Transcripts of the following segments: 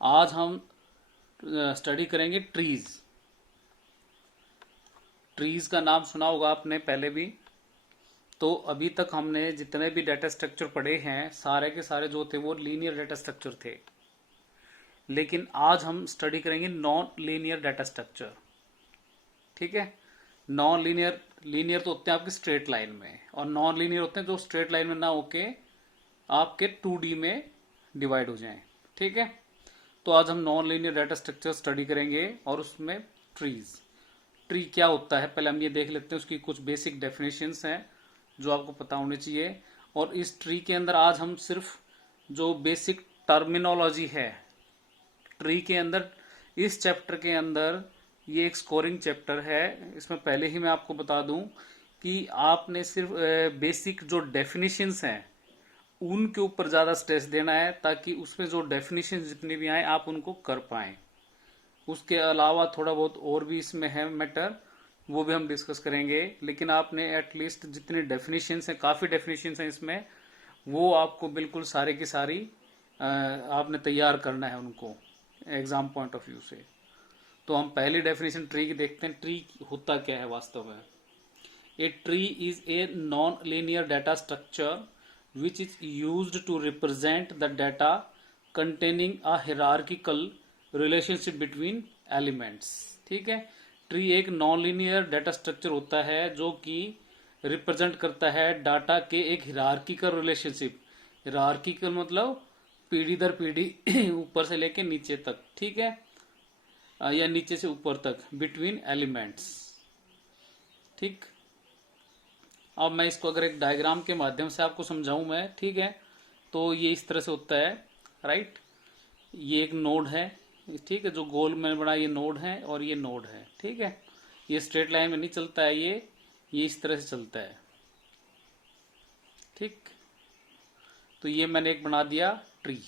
आज हम स्टडी करेंगे ट्रीज। ट्रीज का नाम सुना होगा आपने पहले भी। तो अभी तक हमने जितने भी डाटा स्ट्रक्चर पढ़े हैं सारे के सारे जो थे वो लीनियर डाटा स्ट्रक्चर थे। लेकिन आज हम स्टडी करेंगे नॉन लीनियर डाटा स्ट्रक्चर। ठीक है। नॉन लीनियर, लीनियर तो होते हैं आपके स्ट्रेट लाइन में, और नॉन लीनियर होते हैं जो स्ट्रेट लाइन में ना होके आपके 2D में डिवाइड हो जाएं। ठीक है। तो आज हम non linear data structure study करेंगे और उसमें ट्रीज। ट्री क्या होता है पहले हम ये देख लेते हैं। उसकी कुछ बेसिक डेफिनेशंस हैं जो आपको पता होने चाहिए। और इस ट्री के अंदर आज हम सिर्फ जो बेसिक टर्मिनोलॉजी है ट्री के अंदर, इस चैप्टर के अंदर, ये एक स्कोरिंग चैप्टर है। इसमें पहले ही मैं आपको बता दूं कि आपने सिर्फ बेसिक जो डेफिनेशंस हैं उनके ऊपर ज़्यादा स्ट्रेस देना है, ताकि उसमें जो डेफिनेशन जितनी भी आए आप उनको कर पाएं। उसके अलावा थोड़ा बहुत और भी इसमें है मैटर, वो भी हम डिस्कस करेंगे। लेकिन आपने एटलीस्ट जितने डेफिनेशंस हैं, काफ़ी डेफिनेशंस हैं इसमें, वो आपको बिल्कुल सारे की सारी आपने तैयार करना है उनको एग्जाम पॉइंट ऑफ व्यू से। तो हम पहली डेफिनेशन ट्री की देखते हैं। ट्री होता क्या है वास्तव में। A tree is a non linear data structure which is used to represent the data containing a hierarchical relationship between elements। ठीक है। ट्री एक नॉन लीनियर डाटा स्ट्रक्चर होता है जो कि रिप्रेजेंट करता है डाटा के एक हिरार्किकल रिलेशनशिप। हिरार्किकल मतलब पीढ़ी दर पीढ़ी ऊपर से लेके नीचे तक। ठीक है। या नीचे से ऊपर तक, बिटवीन एलिमेंट्स। ठीक। अब मैं इसको अगर एक डायग्राम के माध्यम से आपको समझाऊं मैं, ठीक है, तो ये इस तरह से होता है। राइट। ये एक नोड है, ठीक है, जो गोल में बना ये नोड है और ये नोड है। ठीक है। ये स्ट्रेट लाइन में नहीं चलता है, ये इस तरह से चलता है। ठीक। तो ये मैंने एक बना दिया ट्री।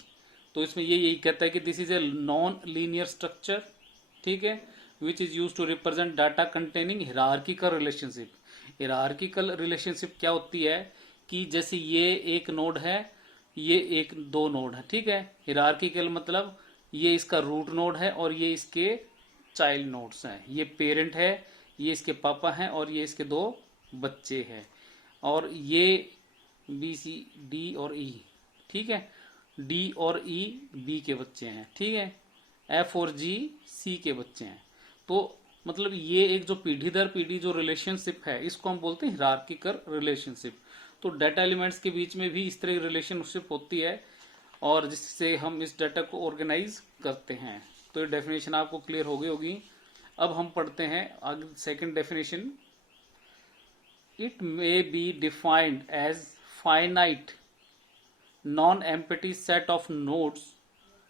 तो इसमें ये यही कहता है कि this is a non linear structure, ठीक है, which is use to represent data containing hierarchical relationship. Hierarchical relationship क्या होती है कि जैसे ये एक नोड है, ये एक दो नोड है। ठीक है। हिरार्किकल मतलब ये इसका रूट नोड है और ये इसके चाइल्ड नोड्स हैं। ये पेरेंट है, ये इसके पापा हैं और ये इसके दो बच्चे हैं। और ये बी सी डी और ई, ठीक है, डी और ई बी के बच्चे हैं। ठीक है। एफ और जी सी के बच्चे हैं। तो मतलब ये एक जो पीढ़ी दर पीढ़ी जो रिलेशनशिप है इसको हम बोलते हैं हिरार्किकल रिलेशनशिप। तो डाटा एलिमेंट्स के बीच में भी इस तरह की रिलेशनशिप होती है और जिससे हम इस डाटा को ऑर्गेनाइज करते हैं। तो ये डेफिनेशन आपको क्लियर हो गई होगी। अब हम पढ़ते हैं आगे second definition. It may be defined as finite non empty set of nodes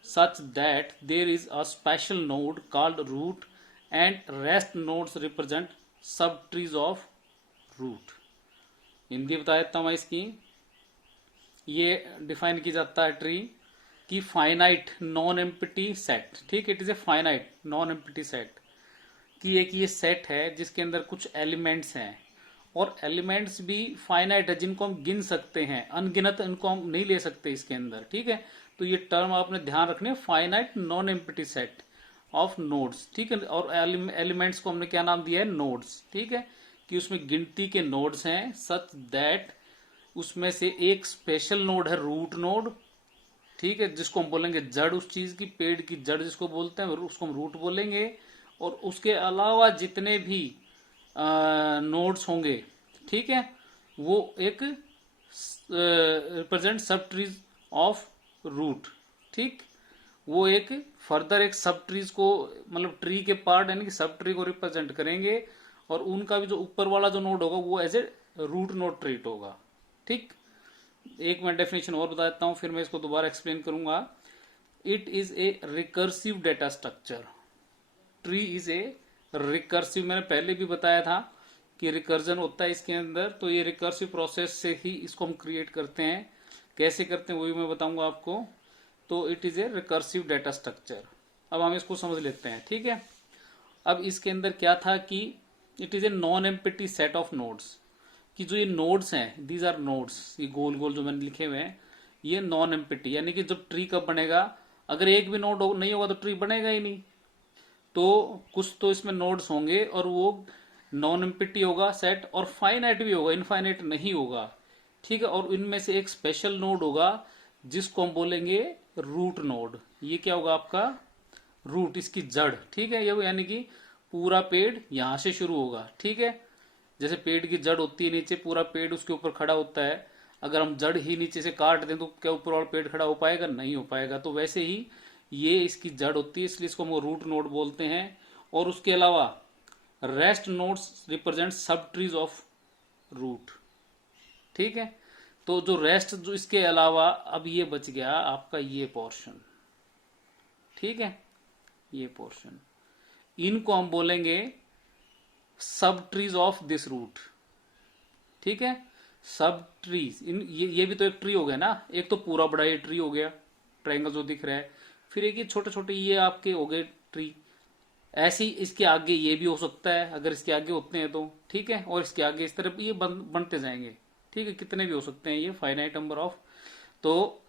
such that there is a special node called root and rest nodes represent subtrees of root। Hindi बता देता हूँ मैं इसकी। ये डिफाइन की जाता है ट्री की फाइनाइट नॉन एम्प्टी सेट। ठीक। It is a finite non empty set कि एक ये सेट है जिसके अंदर कुछ एलिमेंट्स हैं और एलिमेंट्स भी फाइनाइट है जिनको हम गिन सकते हैं, अनगिनत इनको हम नहीं ले सकते इसके अंदर। ठीक है। तो ये टर्म आपने ध्यान रखनी है, finite non empty set of nodes. ठीक है। और एलिमेंट्स को हमने क्या नाम दिया है, नोड्स। ठीक है। कि उसमें गिनती के नोड्स हैं सच दैट उसमें से एक स्पेशल नोड है रूट नोड। ठीक है। जिसको हम बोलेंगे जड़ उस चीज की, पेड़ की जड़ जिसको बोलते हैं उसको हम रूट बोलेंगे। और उसके अलावा जितने भी नोड्स होंगे, ठीक है, वो एक रिप्रेजेंट सब ट्रीज ऑफ रूट। ठीक। वो एक फर्दर एक सब ट्रीज को मतलब ट्री के पार्ट यानी कि सब ट्री को रिप्रेजेंट करेंगे और उनका भी जो ऊपर वाला जो नोड होगा वो एज ए रूट नोड ट्रीट होगा। ठीक। एक मैं डेफिनेशन और बता देता हूं फिर मैं इसको दोबारा एक्सप्लेन करूंगा। It is a recursive data structure. Tree is a recursive, मैंने पहले भी बताया था कि रिकर्जन होता है इसके अंदर। तो ये रिकर्सिव प्रोसेस से ही इसको हम क्रिएट करते हैं। कैसे करते हैं वो भी मैं बताऊंगा आपको। तो it is a recursive data structure. अब हम इसको समझ लेते हैं। ठीक है। अब इसके अंदर क्या था कि it is a non empty set of nodes, कि जो ये नोड्स हैं दीज आर नोड्स, ये गोल गोल जो मैंने लिखे हुए हैं ये नॉन एम्प्टी, यानी कि जब ट्री कब बनेगा, अगर एक भी नोड नहीं होगा तो ट्री बनेगा ही नहीं। तो कुछ तो इसमें नोड्स होंगे और वो नॉन एम्प्टी होगा सेट, और फाइनाइट भी होगा, इनफाइनाइट नहीं होगा। ठीक है, और इनमें से एक स्पेशल नोड होगा जिसको हम बोलेंगे रूट नोड। ये क्या होगा आपका रूट, इसकी जड़। ठीक है, ये यानी कि पूरा पेड़ यहां से शुरू होगा। ठीक है, जैसे पेड़ की जड़ होती है नीचे, पूरा पेड़ उसके ऊपर खड़ा होता है। अगर हम जड़ ही नीचे से काट दें तो क्या ऊपर वाला पेड़ खड़ा हो पाएगा? नहीं हो पाएगा। तो वैसे ही ये इसकी जड़ होती है, इसलिए इसको हम रूट नोड बोलते हैं। और उसके अलावा रेस्ट नोड्स रिप्रेजेंट सब ट्रीज ऑफ रूट। ठीक है, तो जो रेस्ट, जो इसके अलावा अब ये बच गया आपका ये पोर्शन। ठीक है, ये पोर्शन, इनको हम बोलेंगे सब ट्रीज ऑफ दिस रूट। ठीक है, सब ट्रीज, इन ये भी तो एक ट्री हो गया ना। एक तो पूरा बड़ा ये ट्री हो गया, ट्रायंगल जो दिख रहा है, फिर एक ये छोटे छोटे ये आपके हो गए ट्री। ऐसे ही इसके आगे ये भी हो सकता है, अगर इसके आगे होते हैं तो। ठीक है, और इसके आगे इस तरह ये बनते जाएंगे। ठीक है, कितने भी हो सकते हैं, ये फाइनाइट नंबर ऑफ। तो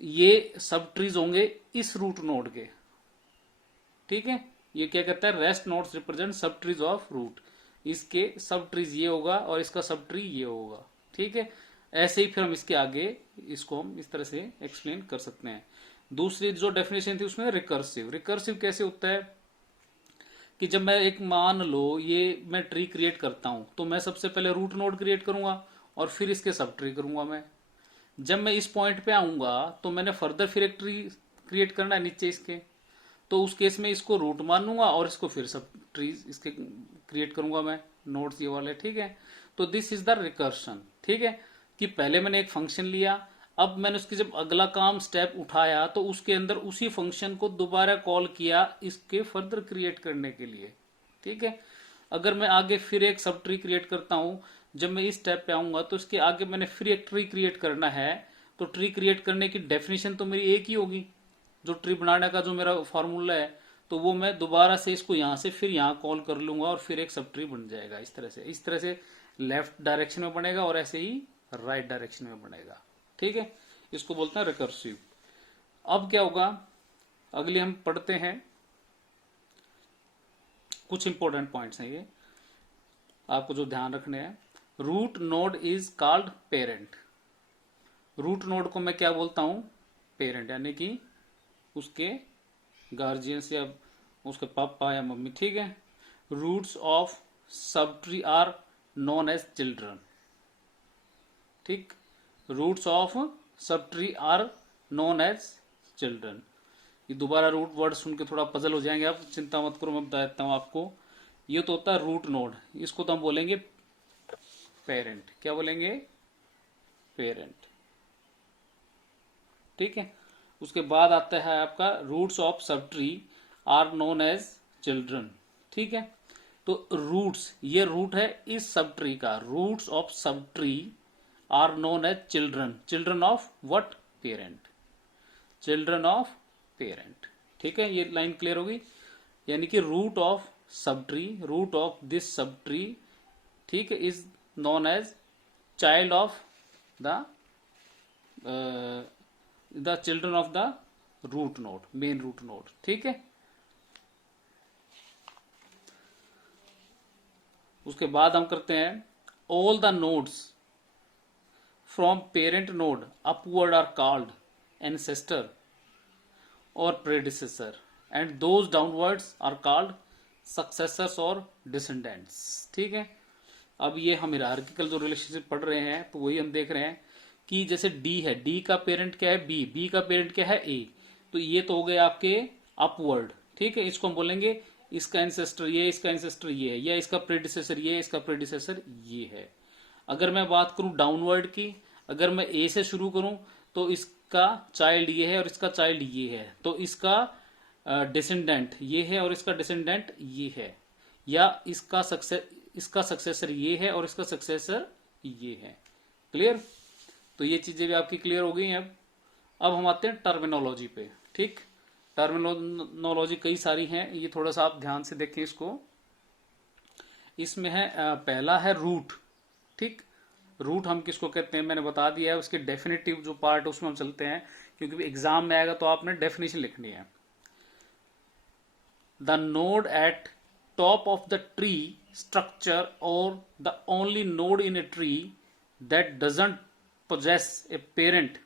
ये सब ट्रीज होंगे इस रूट नोड के। ठीक है, ये क्या कहता है, रेस्ट नोड्स रिप्रेजेंट सब ट्रीज ऑफ रूट। इसके सब ट्रीज ये होगा और इसका सब ट्री ये होगा। ठीक है, ऐसे ही फिर हम इसके आगे इसको हम इस तरह से एक्सप्लेन कर सकते हैं। दूसरी जो डेफिनेशन थी उसमें रिकर्सिव। रिकर्सिव कैसे होता है कि जब मैं एक, मान लो ये मैं ट्री क्रिएट करता हूं, तो मैं सबसे पहले रूट नोड क्रिएट करूंगा और फिर इसके सब ट्री करूंगा मैं। जब मैं इस पॉइंट पे आऊंगा तो मैंने फर्दर फिर एक ट्री क्रिएट करना है नीचे इसके, तो उस केस में इसको रूट मानूंगा और इसको फिर सब ट्रीज इसके क्रिएट करूंगा मैं, नोड्स ये वाले। ठीक है, तो दिस इज द रिकर्शन। ठीक है, कि पहले मैंने एक फंक्शन लिया, अब मैंने उसकी जब अगला काम स्टेप उठाया तो उसके अंदर उसी फंक्शन को दोबारा कॉल किया इसके फर्दर क्रिएट करने के लिए। ठीक है, अगर मैं आगे फिर एक सब ट्री क्रिएट करता हूं, जब मैं इस स्टेप पे आऊंगा तो इसके आगे मैंने फिर एक ट्री क्रिएट करना है, तो ट्री क्रिएट करने की डेफिनेशन तो मेरी एक ही होगी। जो ट्री बनाने का जो मेरा फॉर्मूला है, तो वो मैं दोबारा से इसको यहां से फिर यहां कॉल कर लूंगा और फिर एक सब ट्री बन जाएगा। इस तरह से लेफ्ट डायरेक्शन में बनेगा और ऐसे ही राइट डायरेक्शन में बनेगा। ठीक है, इसको बोलते हैं रिकर्सिव। अब क्या होगा, अगले हम पढ़ते हैं, कुछ इंपॉर्टेंट पॉइंट्स हैं ये आपको जो ध्यान रखने हैं। Root node is called parent. Root node को मैं क्या बोलता हूं? पेरेंट, यानी कि उसके गार्जियंस या उसके पापा या मम्मी। ठीक है, roots of sub tree are known as children. ठीक, roots of sub tree are known as children. ये दोबारा रूट वर्ड सुन के थोड़ा पजल हो जाएंगे आप, चिंता मत करो, मैं बता देता हूं आपको। ये तो होता है रूट नोड, इसको तो हम बोलेंगे पेरेंट। क्या बोलेंगे? पेरेंट। ठीक है, उसके बाद आता है आपका roots of sub tree are known as children. ठीक है, तो रूट्स, ये रूट है इस सब ट्री का, roots of sub tree are known as children. Children of what? Parent. Children of parent. ठीक है, ये लाइन क्लियर होगी। यानी कि root of sub tree, root of this sub tree, ठीक है, is known as child of the children of the root node, main root node. ठीक है, उसके बाद हम करते हैं all the nodes from parent node upward are called ancestor और predecessor and those downwards are called successors और descendants. ठीक है, अब ये हम हिरार्किकल जो रिलेशनशिप पढ़ रहे हैं तो वही हम देख रहे हैं कि जैसे डी है, डी का पेरेंट क्या है? बी, बी का पेरेंट क्या है? ए। तो ये तो हो गए आपके अपवर्ड। ठीक है, इसको हम बोलेंगे इसका एंसेस्टर ये, इसका एंसेस्टर ये है, या इसका प्रेडिसेसर ये, इसका प्रेडिसेसर ये है। अगर मैं बात करूं डाउनवर्ड की, अगर मैं ए से शुरू करूं तो इसका चाइल्ड ये है और इसका चाइल्ड ये है, तो इसका डिसेंडेंट ये है और इसका डिसेंडेंट ये है, या इसका सक्सेसर ये है और इसका सक्सेसर ये है। क्लियर? तो ये चीजें भी आपकी क्लियर हो गई हैं। अब हम आते हैं टर्मिनोलॉजी पे। ठीक, टर्मिनोलॉजी कई सारी हैं, ये थोड़ा सा आप ध्यान से देखें इसको। इसमें है पहला है रूट। ठीक, रूट हम किसको कहते हैं मैंने बता दिया है, उसके डेफिनेटिव जो पार्ट है उसमें हम चलते हैं क्योंकि एग्जाम में आएगा तो आपने डेफिनेशन लिखनी है। The node eight top of the tree structure or the only node in a tree that doesn't possess a parent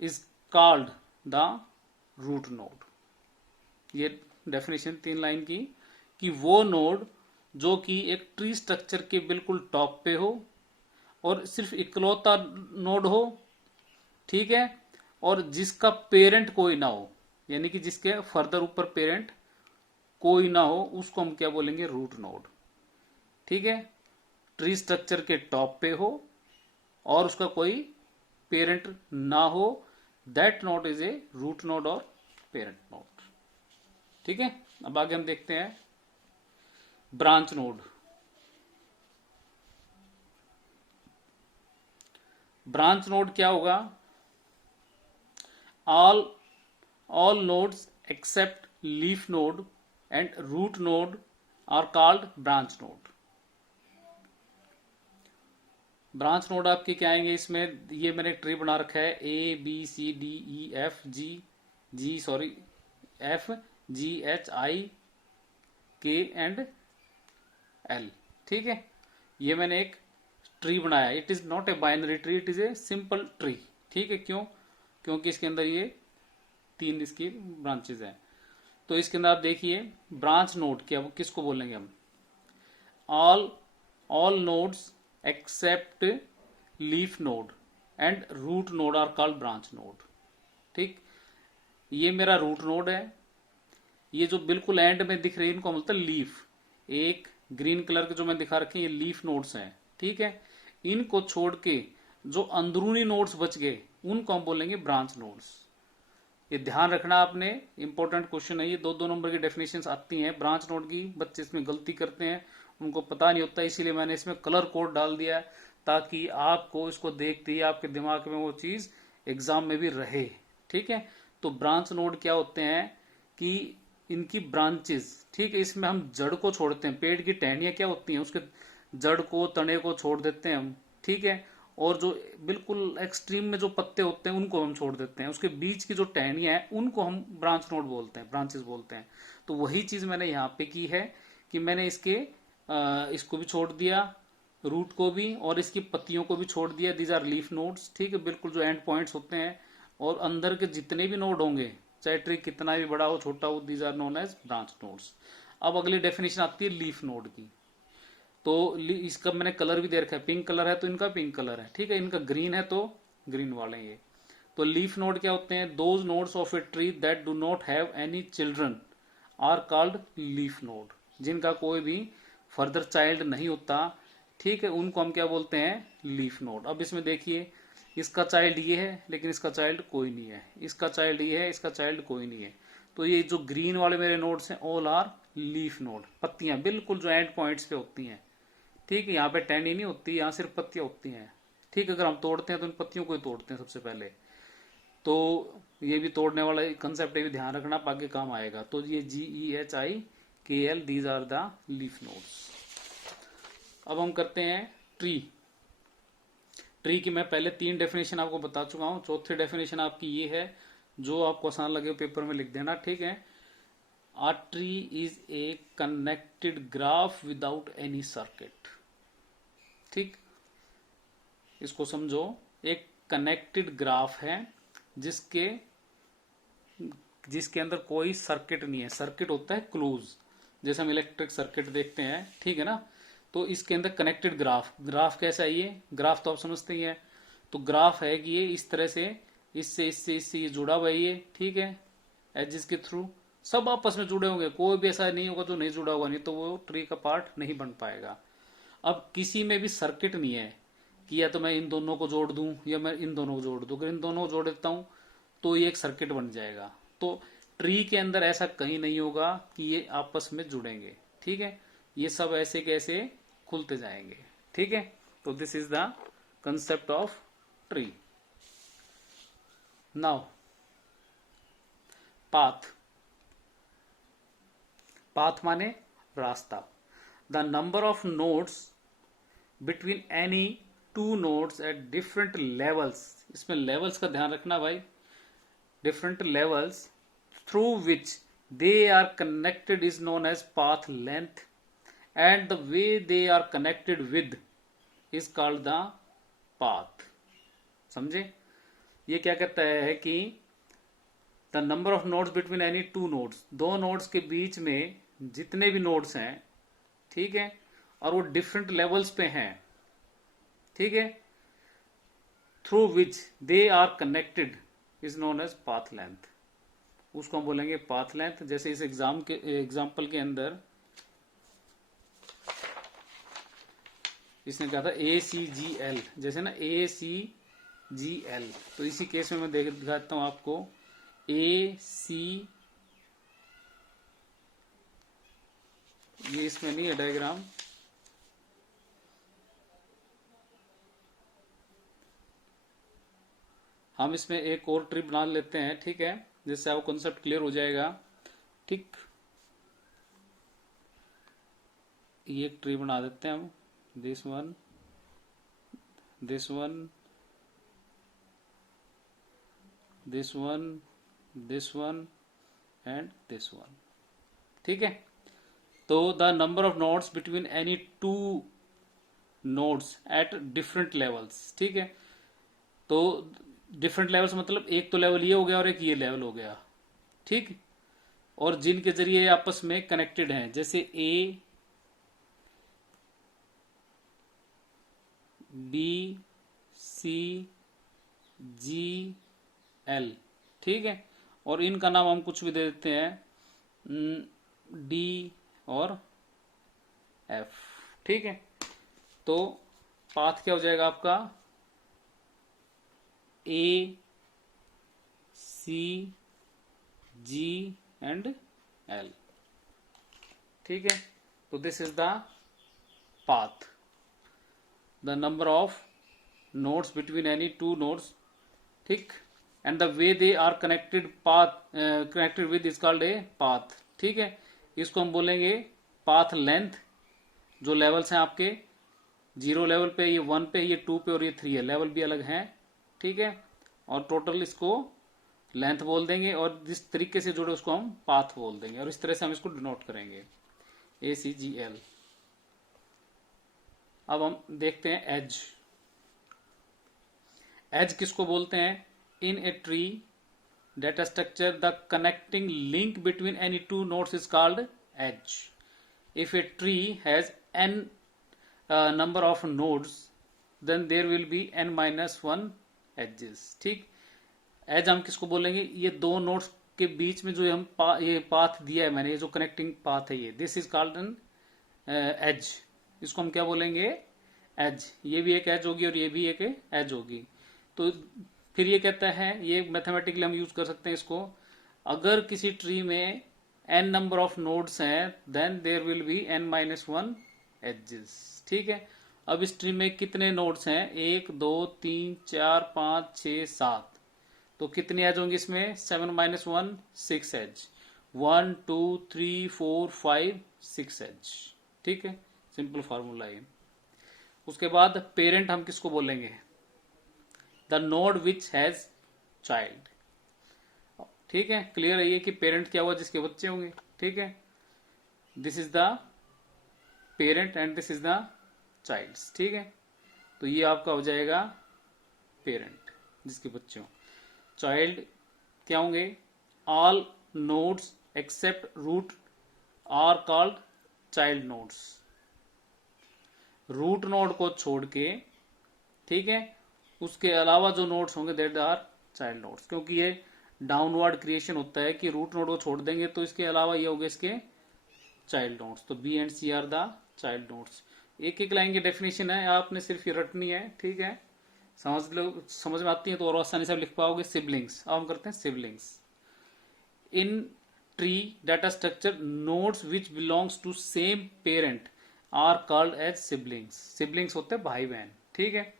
is called the root node। ये डेफिनेशन 3 लाइन की, कि वो नोड जो कि एक ट्री स्ट्रक्चर के बिल्कुल टॉप पे हो और सिर्फ इकलौता नोड हो, ठीक है, और जिसका पेरेंट कोई ना हो, यानी कि जिसके फर्दर ऊपर पेरेंट कोई ना हो, उसको हम क्या बोलेंगे, रूट नोड। ठीक है, ट्री स्ट्रक्चर के टॉप पे हो और उसका कोई पेरेंट ना हो, that node is a root node और पेरेंट नोड। ठीक है, अब आगे हम देखते हैं ब्रांच नोड। ब्रांच नोड क्या होगा? All nodes except leaf node and root node are called branch node. Branch node आपके क्या आएंगे इसमें? ये मैंने एक ट्री बना रखा है, A B C D E F G H I K and L. ठीक है, ये मैंने एक ट्री बनाया। It is not a binary tree, it is a simple tree. ठीक है, क्यों? क्योंकि इसके अंदर ये 3 इसकी ब्रांचेज हैं। तो इसके अंदर आप देखिए ब्रांच नोड क्या, किसको बोलेंगे हम? All nodes except leaf node and root node are called branch node. ठीक, ये मेरा रूट नोड है। ये जो बिल्कुल एंड में दिख रही है इनको मतलब लीफ, एक ग्रीन कलर के जो मैं दिखा रखे हैं ये लीफ नोड्स हैं। ठीक है, इनको छोड़ के जो अंदरूनी नोड्स बच गए उनको हम बोलेंगे ब्रांच नोड्स। ये ध्यान रखना आपने, इंपॉर्टेंट क्वेश्चन है ये। 2-2 नंबर की डेफिनेशंस आती हैं ब्रांच नोड की, बच्चे इसमें गलती करते हैं, उनको पता नहीं होता, इसीलिए मैंने इसमें कलर कोड डाल दिया है ताकि आपको इसको देखते ही आपके दिमाग में वो चीज एग्जाम में भी रहे। ठीक है, तो ब्रांच नोड क्या होते हैं कि इनकी ब्रांचेस, ठीक है, इसमें हम जड़ को छोड़ते हैं। पेड़ की टहनियां क्या होती हैं, उसके जड़ को, तने को छोड़ देते हैं हम। ठीक है, और जो बिल्कुल एक्सट्रीम में जो पत्ते होते हैं उनको हम छोड़ देते हैं। उसके बीच की जो टहनियां हैं उनको हम ब्रांच नोड बोलते हैं, ब्रांचेस बोलते हैं। तो वही चीज मैंने यहाँ पे की है कि मैंने इसको भी छोड़ दिया, रूट को भी, और इसकी पत्तियों को भी छोड़ दिया। These are leaf nodes. ठीक है, बिल्कुल जो एंड पॉइंट्स होते हैं, और अंदर के जितने भी नोड होंगे, चाहे ट्री कितना भी बड़ा हो छोटा हो, these are known as branch nodes. अब अगली डेफिनेशन आती है लीफ नोड की। तो इसका मैंने कलर भी दे रखा है, पिंक कलर है तो इनका पिंक कलर है। ठीक है, इनका ग्रीन है तो ग्रीन वाले ये। तो लीफ नोड क्या होते हैं? Those nodes of a tree that do not have any children are called leaf node. जिनका कोई भी फर्दर चाइल्ड नहीं होता, ठीक है, उनको हम क्या बोलते हैं? Leaf node. अब इसमें देखिए, इसका चाइल्ड ये है लेकिन इसका चाइल्ड कोई नहीं है, इसका चाइल्ड ये है, इसका चाइल्ड कोई नहीं है। तो ये जो ग्रीन वाले मेरे नोड्स हैं ऑल आर लीफ नोड। पत्तियां बिल्कुल जो एंड पॉइंट्स पे होती हैं। ठीक है, यहाँ पे टहनी नहीं होती, यहाँ सिर्फ पत्तियां होती हैं। ठीक है, अगर हम तोड़ते हैं तो इन पत्तियों को ही तोड़ते हैं सबसे पहले। तो ये भी तोड़ने वाला कंसेप्ट, ये भी ध्यान रखना, आगे काम आएगा। तो ये GEHIKL, these are the leaf nodes. अब हम करते हैं ट्री। ट्री की मैं पहले 3 डेफिनेशन आपको बता चुका हूं। चौथी डेफिनेशन आपकी ये है, जो आपको आसान लगे पेपर में लिख देना। ठीक है, A tree is a connected graph without any circuit। ठीक, इसको समझो, एक कनेक्टेड ग्राफ है जिसके अंदर कोई सर्किट नहीं है। सर्किट होता है क्लोज, जैसे हम इलेक्ट्रिक सर्किट देखते हैं। ठीक है ना, तो इसके अंदर कनेक्टेड ग्राफ कैसा है? ये ग्राफ तो आप समझते ही है। तो ग्राफ है कि ये इस तरह से इससे ये जुड़ा हुआ है ये। ठीक है, एजेस के थ्रू सब आपस में जुड़े होंगे, कोई भी ऐसा नहीं होगा जो नहीं जुड़ा होगा, नहीं तो वो ट्री का पार्ट नहीं बन पाएगा। अब किसी में भी सर्किट नहीं है कि या तो मैं इन दोनों को जोड़ दूं या मैं इन दोनों को जोड़ दूं। अगर इन दोनों को जोड़ देता हूं तो ये एक सर्किट बन जाएगा। तो ट्री के अंदर ऐसा कहीं नहीं होगा कि ये आपस में जुड़ेंगे। ठीक है, ये सब ऐसे कैसे खुलते जाएंगे। ठीक है, तो this is the concept of tree. Now path माने रास्ता। The number of nodes between any two nodes at different levels, इसमें लेवल्स का ध्यान रखना भाई, different levels through which they are connected is known as path length, and the way they are connected with is called the path. समझे? ये क्या कहता है कि the number of nodes between any two nodes, दो nodes के बीच में जितने भी नोड्स हैं, ठीक है, और वो डिफरेंट लेवल्स पे हैं, ठीक है, through which they are connected is known as path length, उसको हम बोलेंगे पाथ लेंथ। जैसे इस एग्जाम्पल के अंदर इसने कहा था ACGL, जैसे ना ACGL, तो इसी केस में मैं दिखाता हूं आपको। ये इसमें नहीं है डायग्राम, हम इसमें एक और ट्री बना लेते हैं, ठीक है, जिससे आपको कॉन्सेप्ट क्लियर हो जाएगा। ठीक, ये एक ट्री बना देते हैं हम, this one, this one, this one, this one and this one, ठीक है। तो the number of nodes between any two nodes at different levels, ठीक है। तो डिफरेंट लेवल्स मतलब एक तो लेवल ये हो गया और एक ये लेवल हो गया, ठीक, और जिनके जरिए आपस में कनेक्टेड हैं, जैसे A, B, C, G, L, ठीक है, और इनका नाम हम कुछ भी दे देते हैं D और F, ठीक है। तो पाथ क्या हो जाएगा आपका, A, C, G and L, ठीक है। तो this is the path, the number of nodes between any two nodes, ठीक, and the way they are connected connected with is called a path, ठीक है। इसको हम बोलेंगे पाथ लेंथ। जो लेवल्स हैं आपके, 0 लेवल पे, ये 1 पे, ये 2 पे और ये 3 है, लेवल भी अलग हैं, ठीक है, और टोटल इसको लेंथ बोल देंगे, और जिस तरीके से जुड़े उसको हम पाथ बोल देंगे, और इस तरह से हम इसको डिनोट करेंगे, ACGL। अब हम देखते हैं एज। एज किसको बोलते हैं? In a tree data structure the connecting link between any two nodes is called edge. If a tree has n number of nodes then there will be n-1 edges, ठीक। As हम किसको बोलेंगे? ये दो nodes के बीच में जो हम ये पाथ दिया है मैंने, ये जो कनेक्टिंग पाथ है, ये this is called an edge. इसको हम क्या बोलेंगे? एज। ये भी एक एज होगी और ये भी एक एज होगी। तो फिर ये कहता है, ये मैथमेटिकली हम यूज कर सकते हैं इसको, अगर किसी ट्री में n नंबर ऑफ नोड्स हैं then there will be n-1 edges, ठीक है। अब इस ट्री में कितने नोड्स हैं? 1 2 3 4 5 6 7, तो कितनी एज होंगी इसमें? 7-1 6 एज, 1 2 3 4 5 6 एज, ठीक है। सिंपल फार्मूला है। उसके बाद पेरेंट हम किसको बोलेंगे? The node which has child, ठीक है। क्लियर है ये कि पेरेंट क्या हुआ? जिसके बच्चे होंगे, ठीक है। This is the parent and this is the child, ठीक है। तो ये आपका हो जाएगा पेरेंट, जिसके बच्चे हों। चाइल्ड क्या होंगे? All nodes except root are called child nodes. Root node को छोड़ के, ठीक है, उसके अलावा जो नोड्स होंगे दैट आर चाइल्ड नोड्स, क्योंकि ये डाउनवर्ड क्रिएशन होता है कि रूट नोड को छोड़ देंगे तो इसके अलावा ये होंगे इसके चाइल्ड नोड्स। तो B and C are the child nodes. एक एक लाइन की डेफिनेशन है, आपने सिर्फ ये रटनी है, ठीक है। समझ लो, समझ में आती है तो और आसानी से आप लिख पाओगे। सिबलिंग्स, अब हम करते हैं siblings. In tree data structure nodes which belongs to same parent are called as siblings. Siblings होते हैं भाई बहन, ठीक है।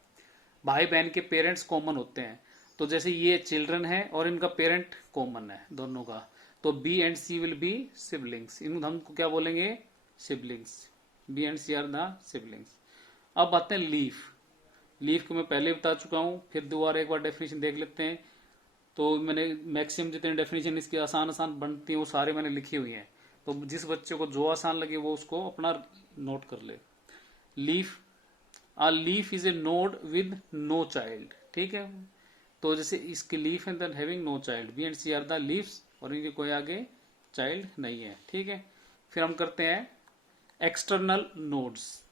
भाई बहन के पेरेंट्स कॉमन होते हैं, तो जैसे ये चिल्ड्रन है और इनका पेरेंट कॉमन है दोनों का, तो B and C will be siblings. इन हमको क्या बोलेंगे? Siblings. B and C are the siblings. अब आते हैं लीफ। लीफ को मैं पहले बता चुका हूं, फिर दोबारा एक बार डेफिनेशन देख लेते हैं। तो मैंने मैक्सिमम जितने डेफिनेशन इसकी आसान आसान बनती हैं वो सारे मैंने लिखी हुई हैं, तो जिस बच्चे को जो आसान लगे वो उसको अपना नोट कर ले। Leaf, ah leaf is a node with no child, ठीक है। तो जैसे इसकी लीफ है then having no child, B and C are the leaves, और इनके कोई आगे चाइल्ड नहीं है, ठीक है। फिर हम करते हैं external nodes.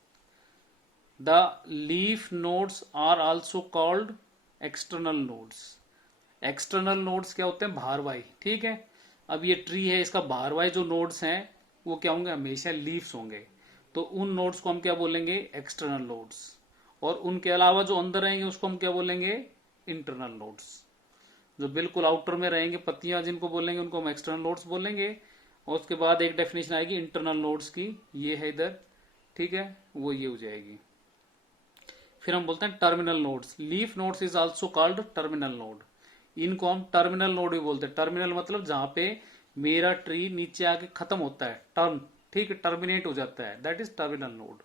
The leaf nodes are also called external nodes. External nodes क्या होते हैं, बाहरवाई, ठीक है। अब ये ट्री है, इसका बाहरवाई जो नोड्स हैं वो क्या होंगे, हमेशा लीव्स होंगे, तो उन नोड्स को हम क्या बोलेंगे, एक्सटर्नल नोड्स। और उनके अलावा जो अंदर रहेंगे उसको हम क्या बोलेंगे, इंटरनल नोड्स। जो बिल्कुल आउटर में रहेंगे, पत्तियां जिनको बोलेंगे उनको हम एक्सटर्नल नोड्स बोलेंगे। और उसके बाद एक डेफिनेशन आएगी इंटरनल नोड्स की, ये है इधर, ठीक है, वो ये हो जाएगी। फिर हम बोलते हैं terminal nodes. Leaf nodes is also called terminal node. इनको हम टर्मिनल नोड भी बोलते हैं। टर्मिनल मतलब जहां पे मेरा ट्री नीचे आके खत्म होता है, टर्म, ठीक है, टर्मिनेट हो जाता है, दैट इज टर्मिनल नोड,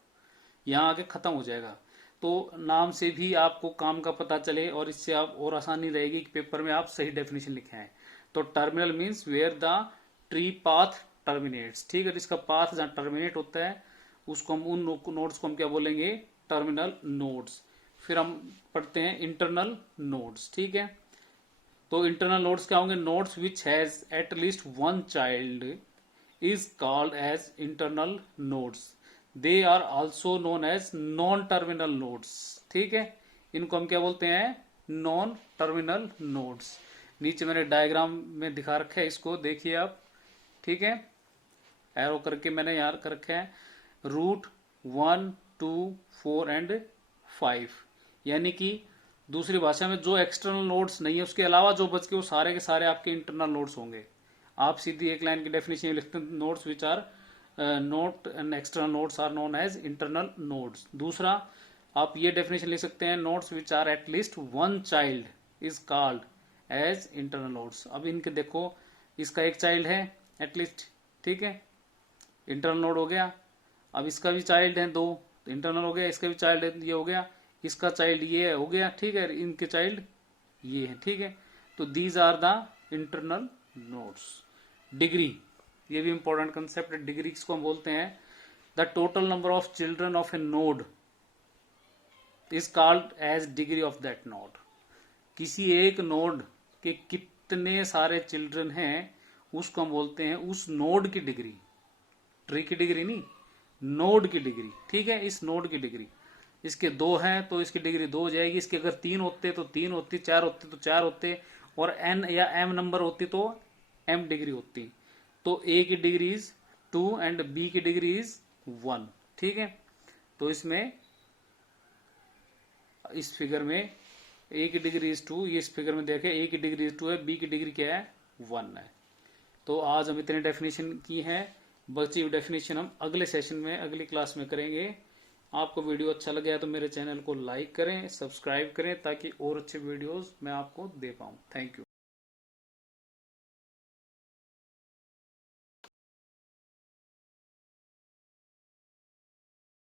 यहां आके खत्म हो जाएगा। तो नाम से भी आपको काम का पता चले और इससे आप और आसानी रहेगी कि पेपर में आप सही डेफिनेशन लिखे हैं। तो terminal means where the tree path terminates, ठीक है, इसका पाथ जहां टर्मिनेट होता है उसको हम, उन नोड्स को हम क्या बोलेंगे, टर्मिनल नोड्स। फिर हम पढ़ते हैं इंटरनल नोड्स, ठीक है। तो इंटरनल नोड्स क्या होंगे, nodes which has at least one child is called as internal nodes. They are also known as non terminal nodes, ठीक है। इनको हम क्या बोलते हैं, नॉन टर्मिनल नोड्स। नीचे मैंने डायग्राम में दिखा रखा है, इसको देखिए आप, ठीक है, एरो करके मैंने यार कर रखा है, रूट 1, 2, 4 एंड 5, यानी कि दूसरी भाषा में जो एक्सटर्नल नोड्स नहीं है उसके अलावा जो बच के वो सारे के सारे आपके इंटरनल नोड्स होंगे। आप सीधी एक लाइन की डेफिनेशन लिखते हैं, nodes which are not and external nodes are known as internal nodes. दूसरा आप ये डेफिनेशन लिख सकते हैं, nodes which are at least one child is called as internal nodes. अब इनके देखो, इसका एक चाइल्ड है एटलीस्ट, ठीक है, इंटरनल नोड हो गया। अब इसका भी चाइल्ड है 2, इंटरनल हो गया, इसका भी चाइल्ड है, ये हो गया, इसका चाइल्ड ये हो गया, ठीक है, इनके चाइल्ड ये है, ठीक है। तो these are the internal nodes. Degree, ये भी इंपॉर्टेंट कंसेप्ट है। डिग्री किसको हम बोलते हैं, the total number of children of a node is called as degree of that node. किसी एक नोड के कितने सारे चिल्ड्रन हैं उसको हम बोलते हैं उस नोड की डिग्री, ट्री की डिग्री नहीं, नोड की डिग्री, ठीक है, इस नोड की डिग्री। इसके 2 हैं तो इसकी डिग्री 2 हो जाएगी, इसके अगर 3 होते तो 3 होती, 4 होते तो 4 होते, और n या m नंबर होती तो m डिग्री होती। तो a की डिग्री इज 2 एंड b की डिग्री इज 1, ठीक है। तो इसमें इस फिगर में a की डिग्री इज 2, ये इस फिगर में देखें a की डिग्री इज 2 है, b की डिग्री क्या है, 1 है। तो आज हम इतने डेफिनेशन की हैं, बची हुई डेफिनेशन हम अगले सेशन में, अगली क्लास में करेंगे। आपको वीडियो अच्छा लगे तो मेरे चैनल को लाइक करें, सब्सक्राइब करें, ताकि और अच्छे वीडियोस मैं आपको दे पाऊँ। Thank you.